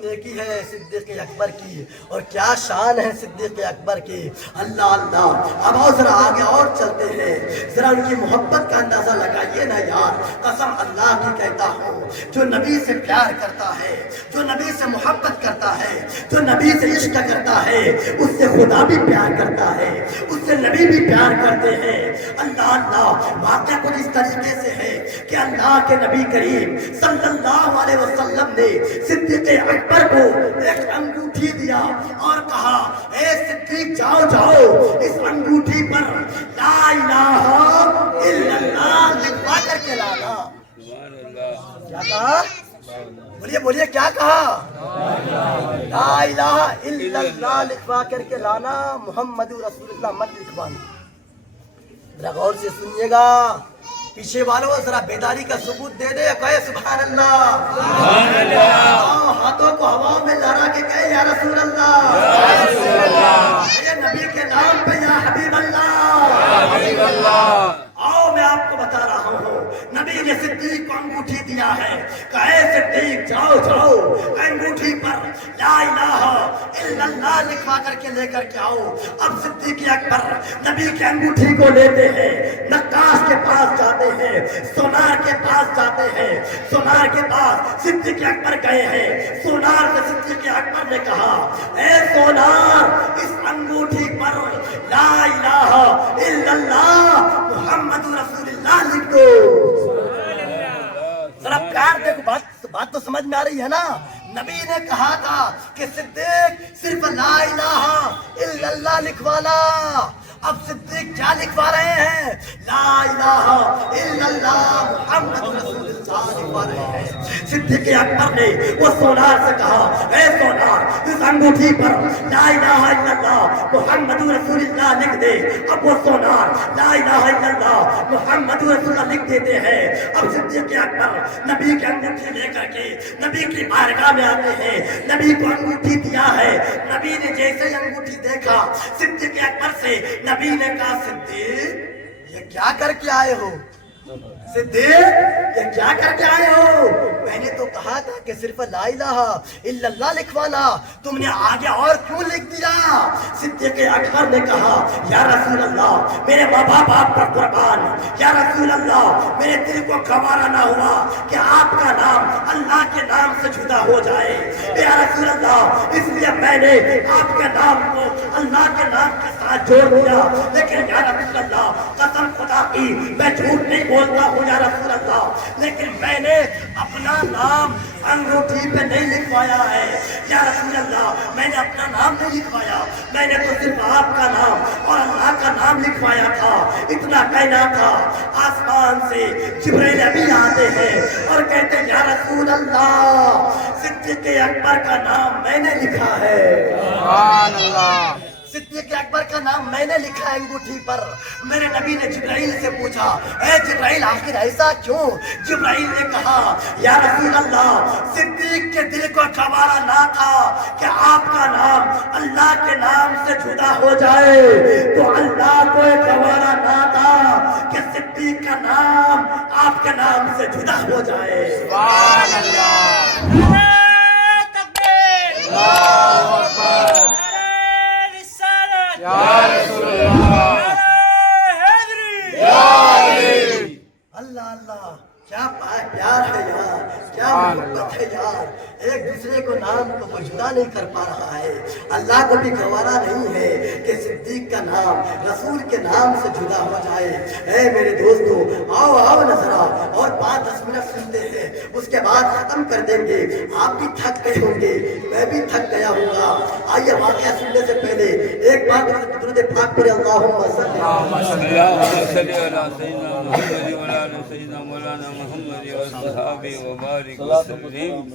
نیکی ہے صدیق اکبر کی اور کیا شان ہے صدیق اکبر کی. اللہ اللہ. اب آؤ ذرا آگے اور چلتے ہیں, ذرا ان کی محبت کا اندازہ لگائیے نا یار. قسم اللہ کی کہتا ہوں, جو نبی سے پیار کرتا ہے, جو نبی سے محبت کرتا ہے, جو نبی سے عشق کرتا ہے, اس سے خدا بھی پیار کرتا ہے, اس سے نبی بھی پیار کرتے ہیں. اللہ اللہ. واقعہ کچھ اس طریقے سے ہے کہ اللہ کے نبی کریم صلی اللہ علیہ وسلم نے صدیق اکبر کو ایک انگوٹھی دیا اور کہا, اے صدیق جاؤ جاؤ اس انگوٹھی پر لا الہ الا اللہ لکھوا کر کے لانا. کیا کہا؟ بولیے بولیے, کیا کہا؟ لا الہ الا اللہ لکھوا کر کے لانا, محمد رسول اللہ مت لکھوانا. ذرا غور سے سنیے گا, پیچھے والوں ذرا بیداری کا ثبوت دے دے, کہے سبحان اللہ. سبحان اللہ. ہاتھوں کو ہواؤں میں لہرا کے کہے یا رسول اللہ, یا رسول اللہ. یہ نبی کے نام پہ یا حبیب اللہ, یا حبیب اللہ. آؤ میں آپ کو بتا رہا ہوں, نبی نے صدیق کو انگوٹھی دیا ہے, کہے صدیق جاؤ جاؤ انگوٹھی پر لا الہ الا اللہ لکھوا کر کے لے کر کے آؤ. اب صدیق اکبر نبی کی انگوٹھی کو لیتے ہیں, نقاش کے پاس جاتے ہیں, سونار کے پاس جاتے ہیں. سونار کے پاس صدیق اکبر گئے ہیں. سونار سے صدیق اکبر نے کہا, اے سونار اس انگوٹھی پر لا الہ الا اللہ محمد رسول اللہ لکھ دو. ذرا پیار دیکھو, بات تو سمجھ میں آ رہی ہے نا. نبی نے کہا تھا کہ صدیق صرف لا الہ الا اللہ لکھوانا. اب صدیق کیا لکھوا رہے ہیں؟ لا الہ الا اللہ محمد رسول اللہ لکھوا رہے ہیں. صدیق اکبر نے وہ سونار سے کہا, اے سونار اس انگوٹھی پر لا الہ الا اللہ محمد رسول اللہ لکھ دے. اب وہ سونار لا الہ الا اللہ محمد رسول اللہ لکھ دیتے ہیں. اب صدیق اکبر نبی کی انگوٹھی لے کر کے نبی کی بارگاہ میں آتے ہیں. نبی کو انگوٹھی دیا ہے. نبی نے جیسے انگوٹھی دیکھا صدیق اکبر سے نبی نے کہا, صدیق یہ کیا کر کے آئے ہو؟ صدیق یہ کیا کر کے آئے ہو؟ میں نے تو کہا تھا کہ صرف لا الہ الا اللہ لکھوانا, تم نے آگے اور کیوں لکھ دیا؟ صدیق اکبر نے کہا, یا رسول اللہ میرے ماں باپ آپ پر قربان, یا رسول اللہ میرے دل کو گوارا نہ ہوا کہ آپ کا نام اللہ کے نام سے جدا ہو جائے. یا رسول اللہ اس لیے میں نے آپ کے نام کو اللہ کے نام کے ساتھ جوڑ دیا. لیکن یا رسول اللہ قسم خدا کی میں جھوٹ نہیں بولتا ہوں یا رسول اللہ, لیکن میں نے اپنا نام انگوٹھی پہ نہیں لکھوایا ہے. یا رسول اللہ میں نے اپنا نام نہیں لکھوایا, میں نے تو صرف آپ کا نام اور اللہ کا نام لکھوایا تھا. اتنا کہنا تھا, آسمان سے جبرائیل ابھی آتے ہیں اور کہتے ہیں, یا رسول اللہ صدیق اکبر کا نام میں نے لکھا ہے. سبحان اللہ. صدیق اکبر کا نام میں نے لکھا ہے انگوٹھی پر. میرے نبی نے جبرائیل سے پوچھا, اے جبرائیل آخر ایسا کیوں؟ جبرائیل نے کہا, یا رسول اللہ صدیق کے دل کو گوارا نہ تھا کہ آپ کا نام اللہ کے نام سے جدا ہو جائے, تو اللہ کو گوارا نہ تھا کہ صدیق کا نام آپ کے نام سے جدا ہو جائے. سبحان اللہ. نعرہ تکبیر, اللہ اکبر. نعرہ رسالت, یا رسول اللہ. نعرہ حیدری. یا علی. اللہ اللہ, کیا پیار ہے یار, کیا محبت ہے یار. ایک دوسرے کو نام کو وہ جدا نہیں کر پا رہا ہے. اللہ کو بھی گوارا نہیں ہے کہ صدیق کا نام رسول کے نام سے جدا ہو جائے. اے میرے دوستو, آؤ آؤ نظرا اور 5-10 منٹ سنتے ہیں, اس کے بعد ختم کر دیں گے. آپ بھی تھک گئے ہوں گے, میں بھی تھک گیا ہوں گا. آئیے واقعہ سننے سے پہلے ایک بار درود پاک پڑھیں, اللہم صلی علی سیدنا مولانا محمد وصحابہ وبارک وسلم.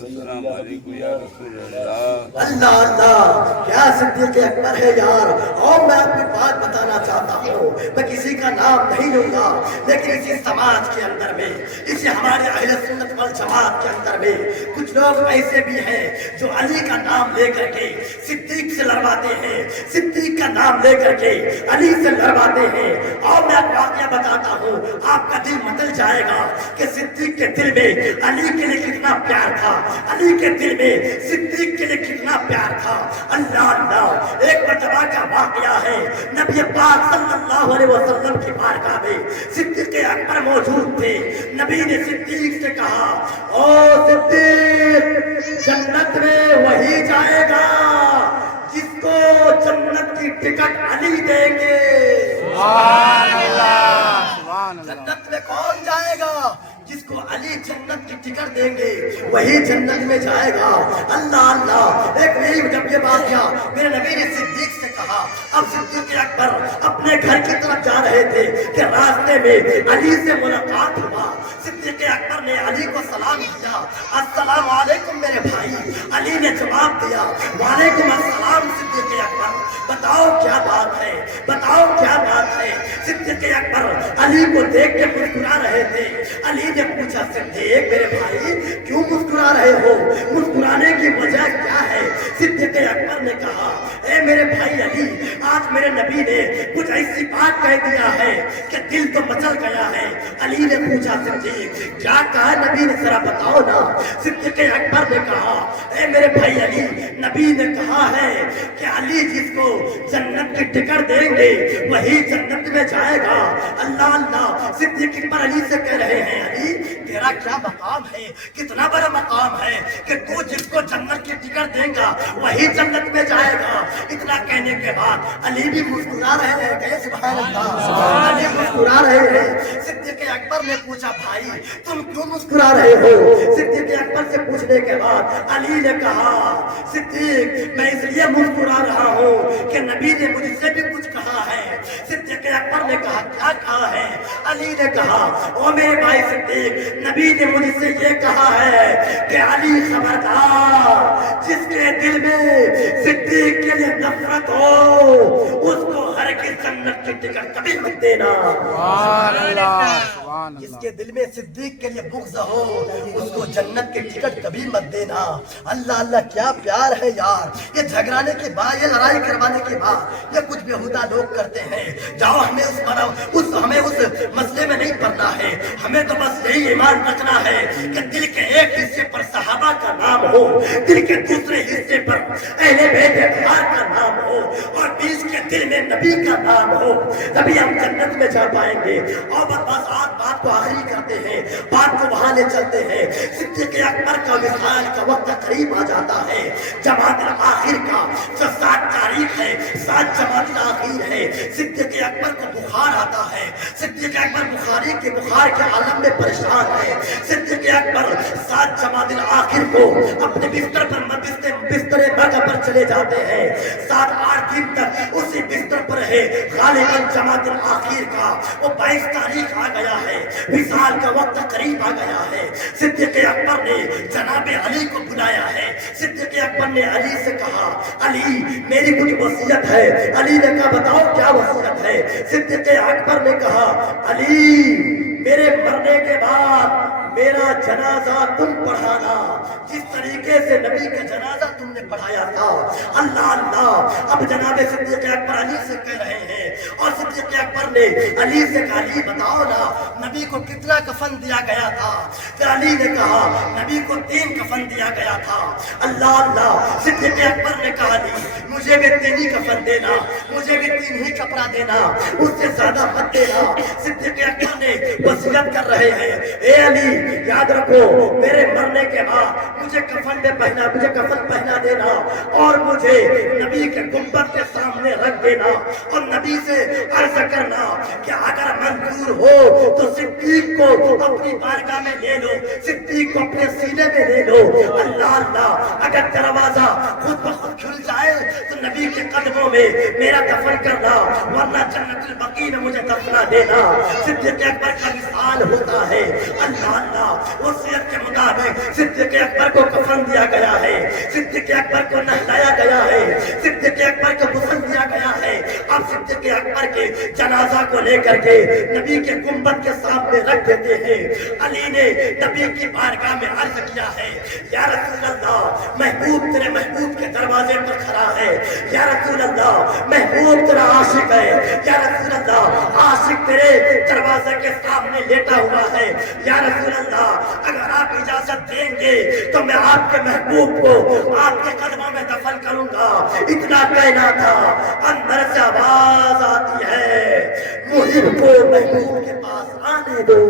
السلام علیکم یا رسول اللہ. اللہ اللہ, کیا صدیق اکبر ہے یار. اور میں آپ کو بات بتانا چاہتا ہوں, میں کسی کا نام نہیں لوں گا, لیکن اسی سماج کے اندر میں, اسی ہمارے اہل سنت والجماعت کے اندر میں کچھ لوگ ایسے بھی ہیں جو علی کا نام لے کر کے صدیق سے لڑواتے ہیں، صدیق کا نام لے کر کے علی سے لڑواتے ہیں۔ اور میں آپ واقعہ بتاتا ہوں، آپ کا دل متل جائے گا کہ صدیق کے دل میں علی کے لیے کتنا پیار تھا، علی کے دل میں صدیق کے لیے کتنا پیار تھا۔ اللہ اللہ، ایک مرتبہ کا واقعہ ہے، نبی پاک صلی اللہ علیہ وسلم کی بارگاہ میں صدیق اکبر موجود تھے۔ نبی نے صدیق سے کہا، او صدیق، جنت میں وہی جائے گا جس کو جنت کی ٹکٹ علی دیں گے۔ جنت میں کون جائے گا؟ جس کو علی جنت کی ٹکٹ دیں گے وہی جنت میں جائے گا۔ اللہ اللہ، ایک نہیں جب یہ واقعہ میرے نبی نے صدیق سے کہا، اب صدیق اکبر اپنے گھر کی طرف جا رہے تھے کہ راستے میں علی سے ملاقات ہوا۔ صدیق اکبر نے علی کو سلام کیا، السلام علیکم میرے بھائی۔ علی نے جواب دیا، وعلیکم السلام صدیق اکبر، بتاؤ کیا بات ہے، بتاؤ کیا بات ہے۔ صدیق اکبر علی کو دیکھ کے مسکرا رہے تھے۔ علی نے پوچھا، صدیق میرے بھائی کیوں مسکرا رہے ہو، مسکرانے کی وجہ کیا ہے؟ صدیق اکبر نے کہا، اے میرے بھائی علی، آج میرے نبی نے کچھ ایسی بات کہہ دیا ہے کہ دل تو مچل گیا ہے۔ علی نے پوچھا، صدیق کیا کہا نبی نے، ذرا بتاؤ نا۔ صدیق اکبر نے کہا، اے میرے بھائی علی، نبی نے کہا ہے کہ علی جس کو جنت کی ٹکٹ دیں گے وہی جنت میں جائے گا۔ اللہ اللہ، صدیق اکبر علی سے کہہ رہے ہیں، علی تیرا کیا مقام ہے، کتنا بڑا مقام ہے کہ تو جس کو جنت کی ٹکٹ دیں گا وہی جنت میں جائے گا۔ اتنا کہنے کے بعد علی بھی مسکرا رہے ہیں، کہ سبحان اللہ، علی مسکرا رہے ہیں۔ صدیق اکبر نے پوچھا، بھائی تم کیوں مسکرا رہے ہو؟ صدیق اکبر سے پوچھنے کے بعد علی نے کہا، صدیق میں اس لیے مسکرا رہا ہوں کہ نبی نے مجھ سے بھی کچھ کہا ہے۔ صدیق اکبر نے کہا، کیا کہا ہے؟ علی نے کہا، او میرے بھائی صدیق، نبی نے مجھ سے یہ کہا ہے کہ علی خبردار، جس کے دل میں صدیق کے لیے نفرت ہو اس کو ہرگز جنت کی ٹکٹ کبھی مت دینا۔ جس کے دل میں صدیق کے لیے بغض ہو اس کو جنت کی ٹکٹ کبھی مت دینا۔ اللہ اللہ، کیا پیار ہے یار۔ یہ جھگڑانے کے بعد، یہ لڑائی کروانے کے بعد یہ کچھ بیہودہ لوگ کرتے ہیں۔ جاؤ، ہمیں اس مسئلے میں نہیں پڑنا ہے، ہمیں تو بس یہی ایمان رکھنا ہے کہ دل کے ایک حصے پر صحابہ کا نام ہو، دل کے دوسرے حصے پر اہل بیت اطہار کا نام ہو، اور بیچ کے دل میں نبی کا نام ہو، تبھی ہم جنت میں جا پائیں گے۔ اور بس بات کو آخری کرتے ہیں، بات کو وہاں لے چلتے ہیں۔ صدیق اکبر کا وصال کا وقت قریب آ جاتا ہے، جماعت الآخر کا جو 7 تاریخ ہے، 7 جماعت الآخر ہے۔ صدیق اکبر کو بخار آتا ہے، صدیق اکبر بخار کے عالم میں پریشان ہے۔ صدیق اکبر 7 جماعت الآخر کو اپنے بستر پر چلے جاتے ہیں۔ 7-8 دن تک اسی بستر پر ہے۔ غالباً جماعت الآخر کا وہ 22 تاریخ آ گیا ہے، وصال کا وقت قریب آ گیا ہے۔ صدیق اکبر نے جناب علی کو بلایا ہے۔ صدیق اکبر نے علی سے کہا، علی میری کچھ وصیت ہے۔ علی نے کہا، بتاؤ کیا وصیت ہے؟ صدیق اکبر نے کہا، علی میرے مرنے کے بعد میرا جنازہ تم پڑھانا، جس طریقے سے نبی کا جنازہ تم نے پڑھایا تھا۔ اللہ اللہ، اب جناب صدیق اکبر علی سے کہہ رہے ہیں، اور صدیق اکبر نے علی سے کہا، علی بتاؤ نا نبی کو کتنا کفن دیا گیا تھا؟ پھر علی نے کہا، نبی کو 3 کفن دیا گیا تھا۔ اللہ اللہ، صدیق اکبر نے کہا، علی مجھے بھی 3 ہی کفن دینا، مجھے بھی 3 ہی کپڑا دینا، اس سے زیادہ مت دینا۔ صدیق اکبر نے وصیت کر رہے ہیں، اے علی یاد رکھو، میرے مرنے کے بعد مجھے کفن پہنا دینا، اور مجھے نبی کے گنبد کے سامنے رکھ دینا، اور نبی سے عرض کرنا کہ اگر منظور ہو تو صدیق کو اپنی بارگاہ میں لے لو، صدیق کو اپنے سینے میں لے لو۔ اللہ اللہ، اگر دروازہ خود بخود کھل جائے تو نبی کے قدموں میں میرا دفن کرنا، ورنہ جنت البقیع میں مجھے دفنا دینا۔ صدیق اکبر کا وصال ہوتا ہے۔ اللہ اللہ، وصیت کے مطابق صدیق اکبر کو کفن دیا گیا ہے، صدیق اکبر کو نہلایا گیا ہے، صدیق اکبر کو غسل دیا گیا ہے۔ اب اب صدیق اکبر کے جنازہ کو لے کر کے نبی کے گنبد کے سامنے رکھ دیتے ہیں۔ علی نے نبی کی بارگاہ میں عرض کیا ہے، یا رسول اللہ محبوب تیرے محبوب کے دروازے پر کھڑا ہے، یا رسول اللہ محبوب تیرا عاشق ہے، یا رسول اللہ عاشق تیرے دروازے کے سامنے لیٹا ہوا ہے، یا رسول اللہ اگر آپ اجازت دیں گے تو میں آپ کے محبوب کو آپ کے قدموں میں دفن کروں گا۔ اتنا کہنا تھا، اندر سے آواز آتی ہے، محب کو محبوب کے پاس آنے دو،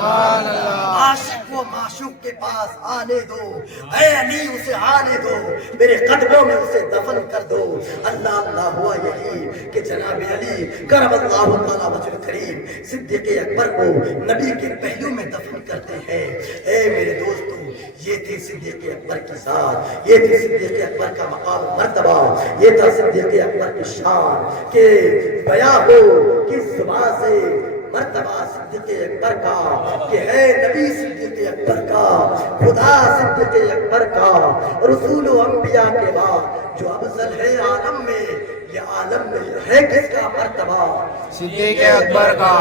عاشق کو معشوق کے پاس آنے دو، اے علی اسے آنے دو، میرے قدموں میں اسے دفن کر دو۔ اللہ اللہ ہوا یہی کہ جناب علی کرم اللہ تعالیٰ وجہ کریم صدیق اکبر کو نبی کے پہلو میں دفن کرتے ہیں۔ اے میرے دوستو، یہ تھی صدیق اکبر کی ذات، یہ تھی صدیق اکبر کا مقام و مرتبہ، یہ تھا صدیق اکبر کی شان کہ بیاں ہو کس زبان سے مرتبہ صدیق اکبر کا کہ ہے نبی صدیق اکبر کا، خدا صدیق اکبر کا، رسول و انبیاء کے بعد جو افضل ہے عالم میں، یہ عالم میں ہے کس کا مرتبہ؟ صدیق اکبر کا۔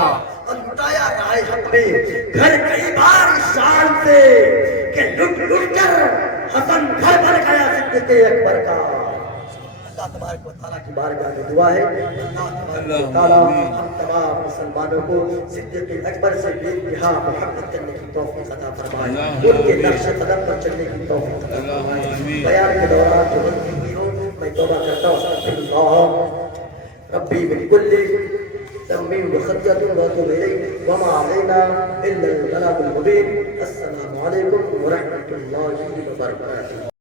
اور لٹایا رائے حق میں گھر کئی بار اس شان سے کہ لٹ لٹ کر حسن گھر بھر گیا صدیق اکبر کا۔ اللہ تبارک و تعالیٰ کی بارگاہ میں دعا ہے، اللہ تبارک و تعالیٰ ہم تمام مسلمانوں کو صدیق اکبر سے بے انتہا محبت کرنے کی توفیق عطا فرمائے، ان کے نقش قدم پر چلنے کی توفیق عطا فرمائے۔ بیان کے دوران جو غلطی ہوئی ہو میں توبہ کرتا ہوں، استغفر اللہ ربی من کل ذنب وخطیۃ واتوب الیہ وما علینا الا البلاغ المبین۔ السلام علیکم ورحمۃ اللہ وبرکاتہ۔